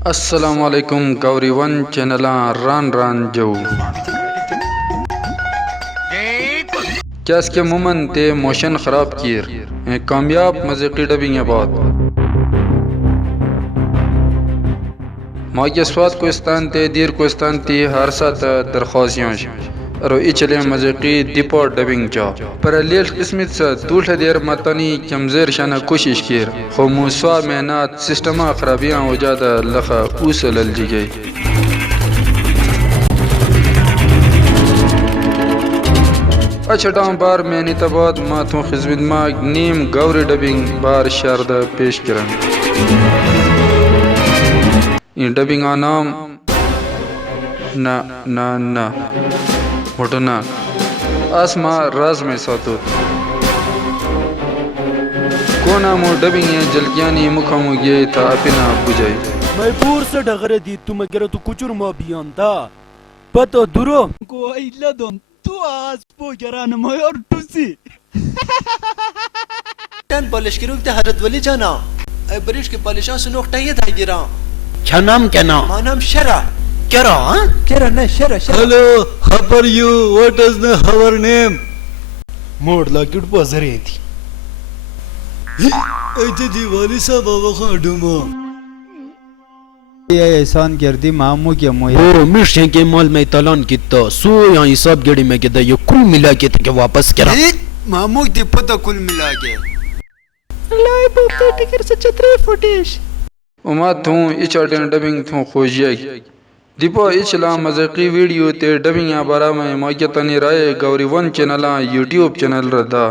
अस्सलाम वालेकुम गौरी वन चैनला रान रान जो क्या इसके मुमन ते मोशन खराब किए कामयाब मज़ीकी डबिंग बाद मागे स्वाद कोस्तान ते दीर कोस्तान ती हर साथ दरख्वासियों रो इचले मज़ीकी दीपो डबिंग जा पर लेल किस्मत से दूल्हे देर मतनी कमजोर शाना कोशिश किर खो मुसवा मेहनत सिस्टमा खराबियां हो जाता लखा उसल जी गई अच्छा बार मैंने तबाद माथों खिजमत माग नीम गौरी डबिंग बार शारदा पेश करन इन डबिंग नाम ना ना ना मोटना आसमा राज में सातुत को नामो डबिंग है जलकियानी मुखामु ये था अपना बुझाई मैं पूर से डगरे दी तुम अगर तू कुचुर मा बियन था पतो दुरो को इला दोन तू आज पो गरान मयर टुसी टन पॉलिश की रुकते हजरत वली जाना ए बरिश के पॉलिशां से नोकटा ये था गिरा क्या नाम मां नाम शरा Kera, huh? Kera na Shara. Hello, how are you? What is the our name? मोड़ लाके उठ पास रही थी। ऐसे जीवानी सा बाबा खान डूमा। ये एहसान कर दी मामू क्या मोया। ओ मिर्शें के माल में तलान कितना सो यहाँ हिसाब गड़ी में कितना ये कुल मिला के तक वापस करा। मामू की पता कुल मिला के। लाइव बुक टिकट से चतरे फुटेज। उमा तू इच ऑडियो डबिंग तू खोजिए दीपो इचला मज़ीकी वीडियो ते डबिंग या बारा में मागे तनी राय Gauri one channel YouTube channel रदा